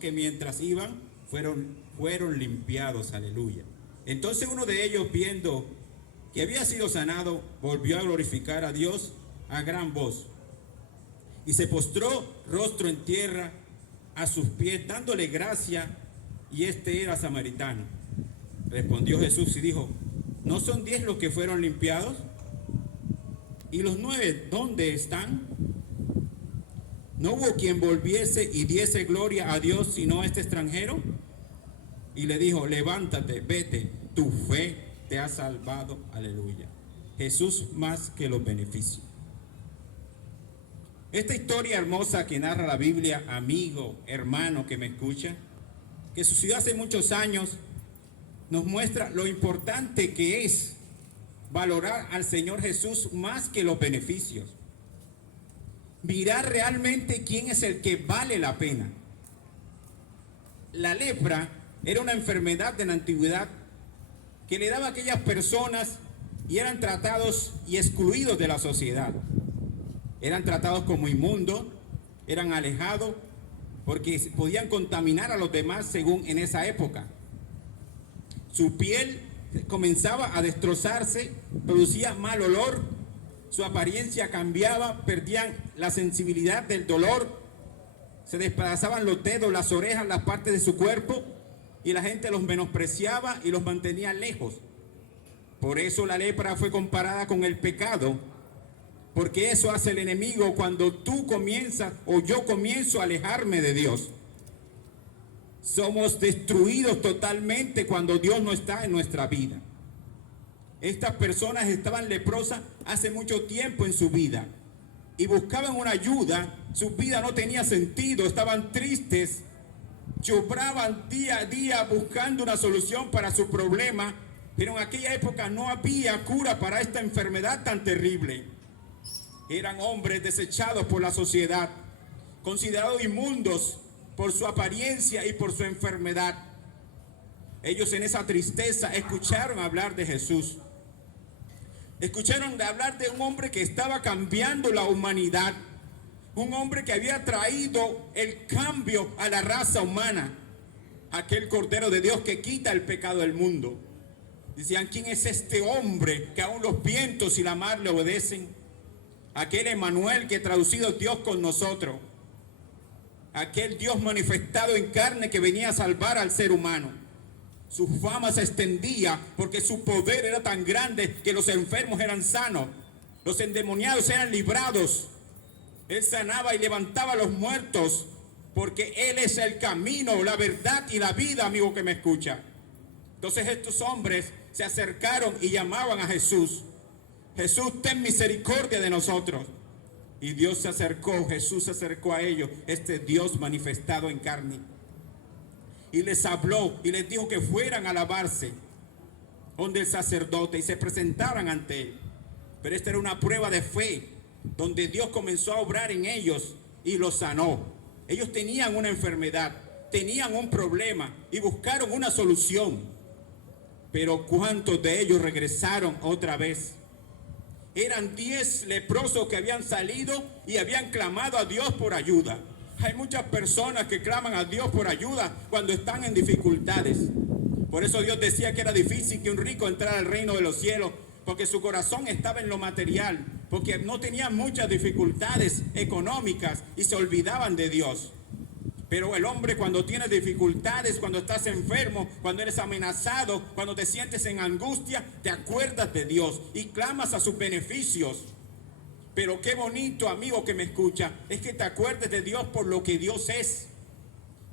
que mientras iban fueron limpiados, aleluya. Entonces uno de ellos, viendo que había sido sanado, volvió a glorificar a Dios a gran voz y se postró rostro en tierra a sus pies, dándole gracia, y este era samaritano. Respondió Jesús y dijo: ¿no son 10 los que fueron limpiados? ¿Y los 9 dónde están? ¿No hubo quien volviese y diese gloria a Dios sino este extranjero? Y le dijo: levántate, vete, tu fe te ha salvado, aleluya. Jesús más que los beneficios. Esta historia hermosa que narra la Biblia, amigo, hermano que me escucha, que sucedió hace muchos años, nos muestra lo importante que es valorar al Señor Jesús más que los beneficios. Mirar realmente quién es el que vale la pena. La lepra era una enfermedad de la antigüedad que le daba a aquellas personas y eran tratados y excluidos de la sociedad. Eran tratados como inmundos, eran alejados porque podían contaminar a los demás según en esa época. Su piel comenzaba a destrozarse, producía mal olor, su apariencia cambiaba, perdían la sensibilidad del dolor, se despedazaban los dedos, las orejas, las partes de su cuerpo, y la gente los menospreciaba y los mantenía lejos. Por eso la lepra fue comparada con el pecado, porque eso hace el enemigo cuando tú comienzas o yo comienzo a alejarme de Dios. Somos destruidos totalmente cuando Dios no está en nuestra vida. Estas personas estaban leprosas hace mucho tiempo en su vida y buscaban una ayuda. Su vida no tenía sentido, estaban tristes, lloraban día a día buscando una solución para su problema, pero en aquella época no había cura para esta enfermedad tan terrible. Eran hombres desechados por la sociedad, considerados inmundos por su apariencia y por su enfermedad. Ellos en esa tristeza escucharon hablar de Jesús. Escucharon hablar de un hombre que estaba cambiando la humanidad. Un hombre que había traído el cambio a la raza humana. Aquel Cordero de Dios que quita el pecado del mundo. Decían: ¿quién es este hombre que aún los vientos y la mar le obedecen? Aquel Emmanuel, que traducido es Dios con nosotros. Aquel Dios manifestado en carne que venía a salvar al ser humano. Su fama se extendía porque su poder era tan grande que los enfermos eran sanos, los endemoniados eran librados. Él sanaba y levantaba a los muertos porque Él es el camino, la verdad y la vida, amigo que me escucha. Entonces estos hombres se acercaron y llamaban a Jesús: Jesús, ten misericordia de nosotros. Y Dios se acercó, Jesús se acercó a ellos, este Dios manifestado en carne. Y les habló y les dijo que fueran a lavarse donde el sacerdote y se presentaran ante él. Pero esta era una prueba de fe, donde Dios comenzó a obrar en ellos y los sanó. Ellos tenían una enfermedad, tenían un problema y buscaron una solución. Pero ¿cuántos de ellos regresaron otra vez? Eran 10 leprosos que habían salido y habían clamado a Dios por ayuda. Hay muchas personas que claman a Dios por ayuda cuando están en dificultades. Por eso Dios decía que era difícil que un rico entrara al reino de los cielos, porque su corazón estaba en lo material, porque no tenían muchas dificultades económicas y se olvidaban de Dios. Pero el hombre, cuando tiene dificultades, cuando estás enfermo, cuando eres amenazado, cuando te sientes en angustia, te acuerdas de Dios y clamas a sus beneficios. Pero qué bonito, amigo que me escucha, es que te acuerdes de Dios por lo que Dios es.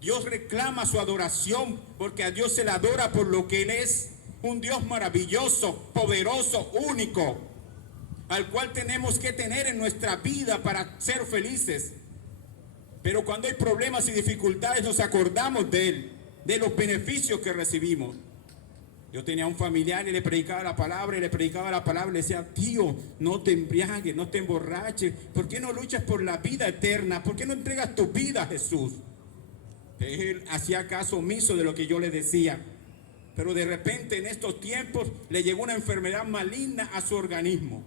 Dios reclama su adoración porque a Dios se le adora por lo que Él es. Un Dios maravilloso, poderoso, único, al cual tenemos que tener en nuestra vida para ser felices. Pero cuando hay problemas y dificultades nos acordamos de Él, de los beneficios que recibimos. Yo tenía un familiar y le predicaba la palabra y le decía: tío, no te embriagues, no te emborraches. ¿Por qué no luchas por la vida eterna? ¿Por qué no entregas tu vida a Jesús? Él hacía caso omiso de lo que yo le decía. Pero de repente en estos tiempos le llegó una enfermedad maligna a su organismo.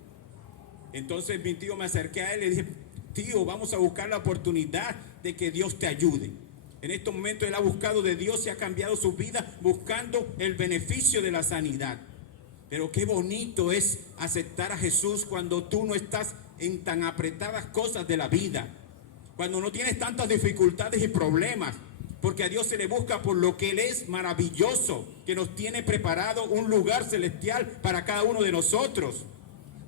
Entonces mi tío, me acerqué a él y le dije: tío, vamos a buscar la oportunidad de que Dios te ayude. En estos momentos él ha buscado de Dios y ha cambiado su vida buscando el beneficio de la sanidad. Pero qué bonito es aceptar a Jesús cuando tú no estás en tan apretadas cosas de la vida, cuando no tienes tantas dificultades y problemas, porque a Dios se le busca por lo que Él es maravilloso, que nos tiene preparado un lugar celestial para cada uno de nosotros.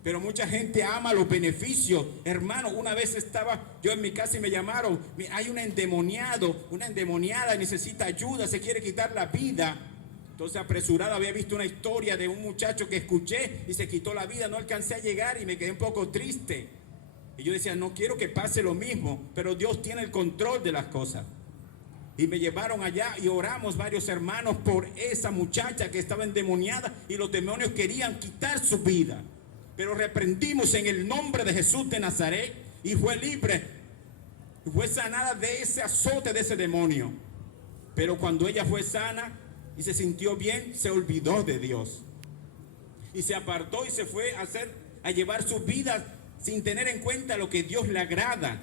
Pero mucha gente ama los beneficios. Hermano, una vez estaba yo en mi casa y me llamaron, hay un endemoniado, una endemoniada, necesita ayuda, se quiere quitar la vida. Entonces apresurado había visto una historia de un muchacho que escuché y se quitó la vida, no alcancé a llegar y me quedé un poco triste. Y yo decía, no quiero que pase lo mismo, pero Dios tiene el control de las cosas. Y me llevaron allá y oramos varios hermanos por esa muchacha que estaba endemoniada y los demonios querían quitar su vida. Pero reprendimos en el nombre de Jesús de Nazaret y fue libre, fue sanada de ese azote de ese demonio. Pero cuando ella fue sana y se sintió bien, se olvidó de Dios y se apartó y se fue a llevar su vida sin tener en cuenta lo que Dios le agrada,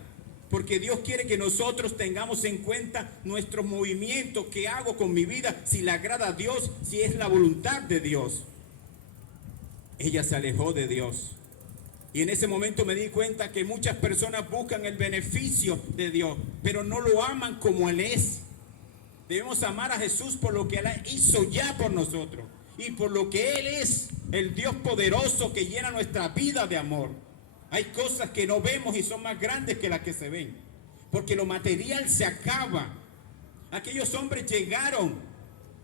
porque Dios quiere que nosotros tengamos en cuenta nuestros movimientos, qué hago con mi vida, si le agrada a Dios, si es la voluntad de Dios. Ella se alejó de Dios y en ese momento me di cuenta que muchas personas buscan el beneficio de Dios, pero no lo aman como Él es. Debemos amar a Jesús por lo que Él hizo ya por nosotros y por lo que Él es, el Dios poderoso que llena nuestra vida de amor. Hay cosas que no vemos y son más grandes que las que se ven, porque lo material se acaba. Aquellos hombres llegaron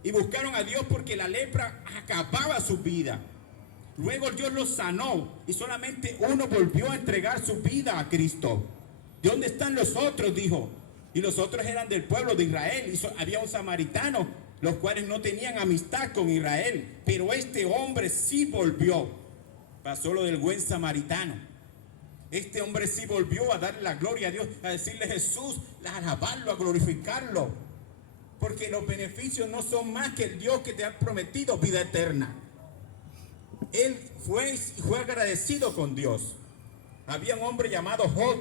y buscaron a Dios porque la lepra acababa su vida. Luego Dios los sanó y solamente uno volvió a entregar su vida a Cristo. ¿De dónde están los otros?, dijo. Y los otros eran del pueblo de Israel. Y había un samaritano, los cuales no tenían amistad con Israel. Pero este hombre sí volvió. Pasó lo del buen samaritano. Este hombre sí volvió a darle la gloria a Dios, a decirle Jesús, a alabarlo, a glorificarlo. Porque los beneficios no son más que el Dios que te ha prometido vida eterna. Él fue agradecido con Dios. Había un hombre llamado Job.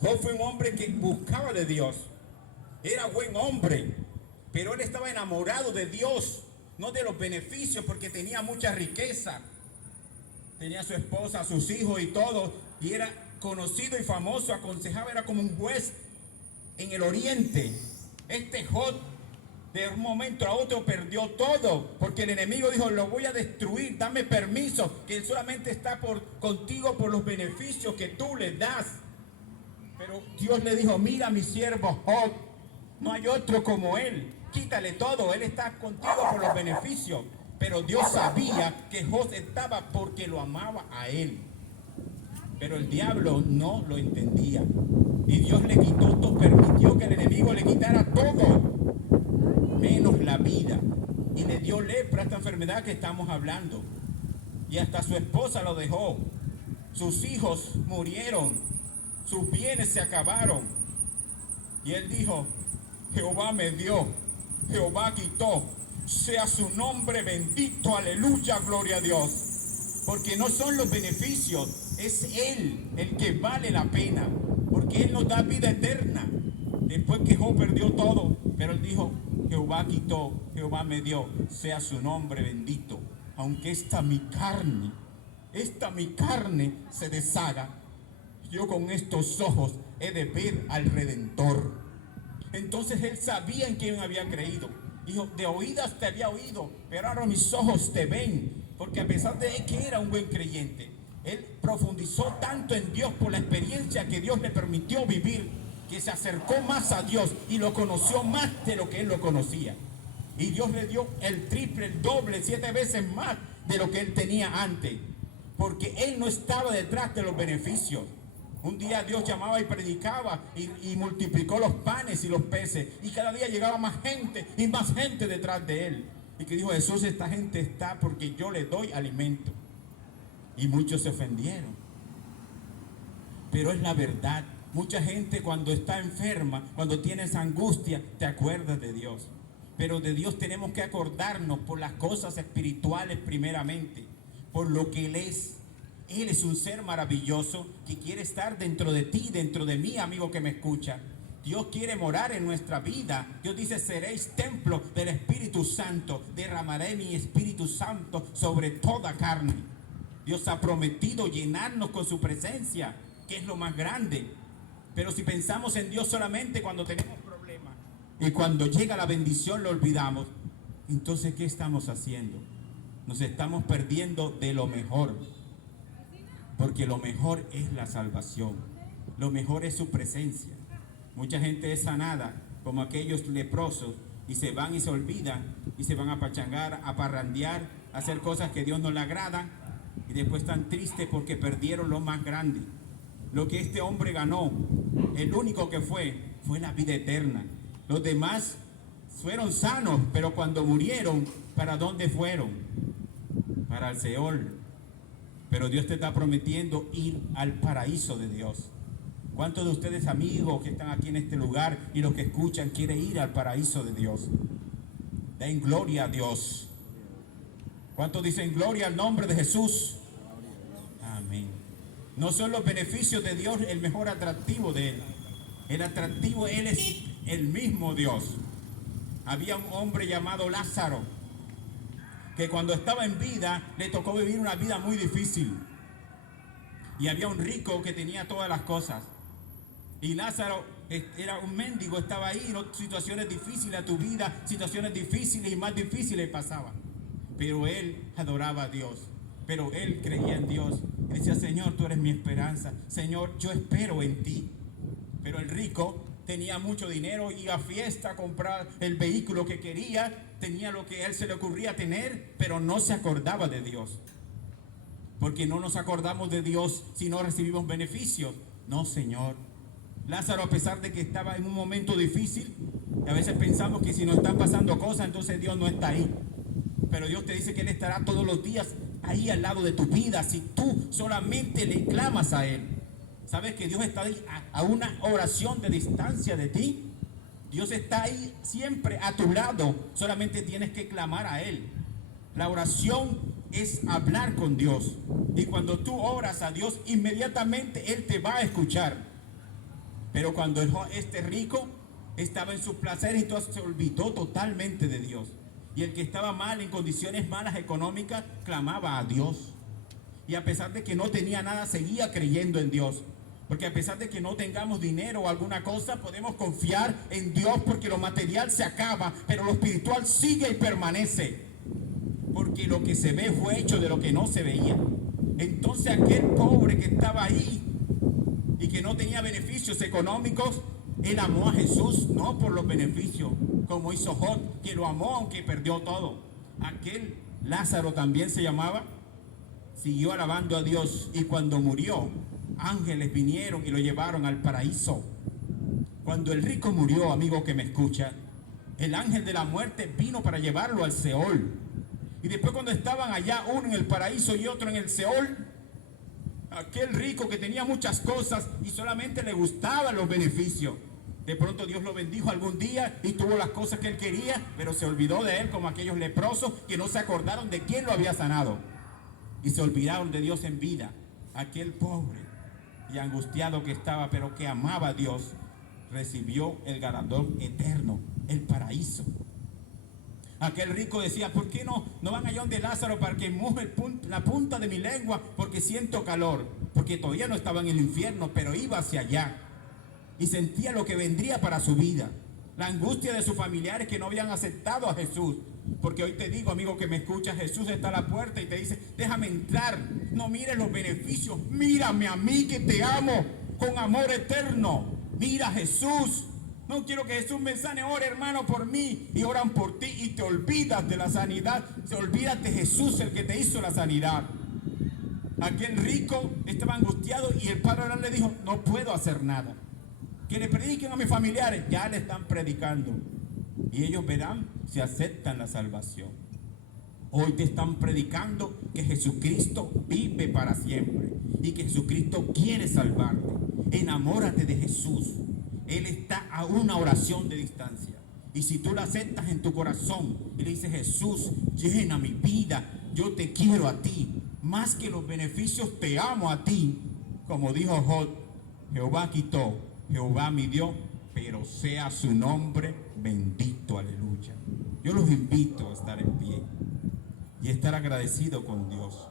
Job fue un hombre que buscaba de Dios. Era buen hombre, pero él estaba enamorado de Dios, no de los beneficios, porque tenía mucha riqueza. Tenía a su esposa, a sus hijos y todo, y era conocido y famoso, aconsejaba, era como un juez en el oriente. Este Job de un momento a otro perdió todo, porque el enemigo dijo, lo voy a destruir, dame permiso, que él solamente está contigo por los beneficios que tú le das. Pero Dios le dijo, mira mi siervo Job, no hay otro como él, quítale todo, él está contigo por los beneficios. Pero Dios sabía que Job estaba porque lo amaba a él. Pero el diablo no lo entendía. Y Dios le quitó todo, permitió que el enemigo le quitara todo, menos la vida. Y le dio lepra, esta enfermedad que estamos hablando. Y hasta su esposa lo dejó. Sus hijos murieron. Sus bienes se acabaron. Y él dijo, Jehová me dio, Jehová quitó. Sea su nombre bendito, aleluya, gloria a Dios. Porque no son los beneficios, es Él el que vale la pena. Porque Él nos da vida eterna. Después que Job perdió todo, pero Él dijo, Jehová quitó, Jehová me dio, sea su nombre bendito. Aunque esta mi carne se deshaga, yo con estos ojos he de ver al Redentor. Entonces Él sabía en quién había creído. Dijo, de oídas te había oído, pero ahora mis ojos te ven. Porque a pesar de que era un buen creyente, él profundizó tanto en Dios por la experiencia que Dios le permitió vivir, que se acercó más a Dios y lo conoció más de lo que él lo conocía. Y Dios le dio el triple, el doble, 7 veces más de lo que él tenía antes. Porque él no estaba detrás de los beneficios. Un día Dios llamaba y predicaba y multiplicó los panes y los peces. Y cada día llegaba más gente y más gente detrás de él. Y que dijo, Jesús, esta gente está porque yo le doy alimento. Y muchos se ofendieron. Pero es la verdad. Mucha gente cuando está enferma, cuando tienes angustia, te acuerdas de Dios. Pero de Dios tenemos que acordarnos por las cosas espirituales primeramente. Por lo que Él es. Él es un ser maravilloso que quiere estar dentro de ti, dentro de mí, amigo que me escucha. Dios quiere morar en nuestra vida. Dios dice, seréis templo del Espíritu Santo. Derramaré mi Espíritu Santo sobre toda carne. Dios ha prometido llenarnos con su presencia, que es lo más grande. Pero si pensamos en Dios solamente cuando tenemos problemas y cuando llega la bendición lo olvidamos, entonces ¿qué estamos haciendo? Nos estamos perdiendo de lo mejor. Porque lo mejor es la salvación. Lo mejor es su presencia. Mucha gente es sanada como aquellos leprosos y se van y se olvidan y se van a pachangar, a parrandear, a hacer cosas que a Dios no le agradan y después están tristes porque perdieron lo más grande. Lo que este hombre ganó, el único que fue la vida eterna. Los demás fueron sanos, pero cuando murieron, ¿para dónde fueron? Para el Seol. Pero Dios te está prometiendo ir al paraíso de Dios. ¿Cuántos de ustedes, amigos que están aquí en este lugar y los que escuchan, quieren ir al paraíso de Dios? Den gloria a Dios. ¿Cuántos dicen gloria al nombre de Jesús? Amén. No son los beneficios de Dios el mejor atractivo de Él. El atractivo, Él es el mismo Dios. Había un hombre llamado Lázaro, que cuando estaba en vida, le tocó vivir una vida muy difícil. Y había un rico que tenía todas las cosas. Y Lázaro era un mendigo, estaba ahí, situaciones difíciles a tu vida, situaciones difíciles y más difíciles pasaban. Pero él adoraba a Dios, pero él creía en Dios. Y decía, Señor, tú eres mi esperanza. Señor, yo espero en ti. Pero el rico tenía mucho dinero, iba a fiesta, a comprar el vehículo que quería, tenía lo que a él se le ocurría tener, pero no se acordaba de Dios. Porque no nos acordamos de Dios si no recibimos beneficios. No, Señor. Lázaro, a pesar de que estaba en un momento difícil, y a veces pensamos que si nos están pasando cosas, entonces Dios no está ahí. Pero Dios te dice que Él estará todos los días ahí al lado de tu vida, si tú solamente le clamas a Él. ¿Sabes que Dios está ahí a una oración de distancia de ti? Dios está ahí siempre a tu lado, solamente tienes que clamar a Él. La oración es hablar con Dios. Y cuando tú oras a Dios, inmediatamente Él te va a escuchar. Pero cuando este rico estaba en sus placeres, entonces se olvidó totalmente de Dios. Y el que estaba mal, en condiciones malas económicas, clamaba a Dios. Y a pesar de que no tenía nada, seguía creyendo en Dios. Porque a pesar de que no tengamos dinero o alguna cosa, podemos confiar en Dios, porque lo material se acaba, pero lo espiritual sigue y permanece. Porque lo que se ve fue hecho de lo que no se veía. Entonces aquel pobre que estaba ahí y que no tenía beneficios económicos, él amó a Jesús no por los beneficios, como hizo Job, que lo amó aunque perdió todo. Aquel Lázaro también se llamaba, siguió alabando a Dios, y cuando murió, ángeles vinieron y lo llevaron al paraíso. Cuando el rico murió, amigo que me escucha, el ángel de la muerte vino para llevarlo al Seol. Y después, cuando estaban allá, uno en el paraíso y otro en el Seol, aquel rico que tenía muchas cosas y solamente le gustaban los beneficios, de pronto Dios lo bendijo algún día y tuvo las cosas que él quería, pero se olvidó de él, como aquellos leprosos que no se acordaron de quién lo había sanado y se olvidaron de Dios en vida. Aquel pobre y angustiado que estaba, pero que amaba a Dios, recibió el galardón eterno, el paraíso. Aquel rico decía, ¿por qué no van allá donde Lázaro para que moje la punta de mi lengua? Porque siento calor. Porque todavía no estaba en el infierno, pero iba hacia allá. Y sentía lo que vendría para su vida. La angustia de sus familiares que no habían aceptado a Jesús. Porque hoy te digo, amigo que me escucha, Jesús está a la puerta y te dice, déjame entrar. No mires los beneficios, mírame a mí que te amo con amor eterno. Mira a Jesús. No quiero que Jesús me sane. Ora, hermano, por mí. Y oran por ti y te olvidas de la sanidad. Te olvidas de Jesús, el que te hizo la sanidad. Aquel rico estaba angustiado y el padre le dijo, no puedo hacer nada. Que le prediquen a mis familiares. Ya le están predicando. Y ellos verán si aceptan la salvación. Hoy te están predicando que Jesucristo vive para siempre. Y que Jesucristo quiere salvarte. Enamórate de Jesús. Él está a una oración de distancia. Y si tú lo aceptas en tu corazón y le dices, Jesús, llena mi vida, yo te quiero a ti, más que los beneficios te amo a ti. Como dijo Job, Jehová quitó, Jehová me dio, pero sea su nombre bendito, aleluya. Yo los invito a estar en pie y estar agradecido con Dios.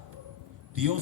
Dios